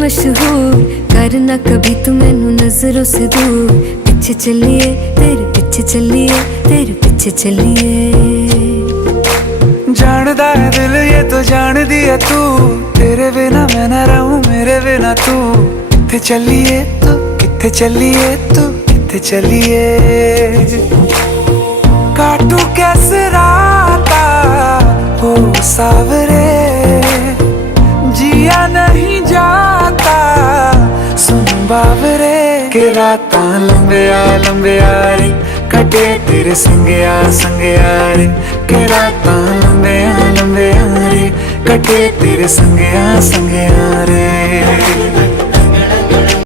मशहूर, करना कभी तू मैनू नजरों से दूर। पीछे चलिए तेरे पीछे चलिए, तेरे पीछे चलिए। जानदा है दिल ये तो जान दिया तू, तेरे बिना मैं ना रहूं मेरे बिना तू। किथे चलिए तू, किथे चलिए तू, किथे चलिए। काटू कैसे राता हो सावरे, जिया नहीं जाता सुन बावरे। के रातां लंबिया लंबिया रे, कटे तेरे संगया संगया रे। के रातां लंबिया लंबिया रे, कटे तेरे संगया संगया रे।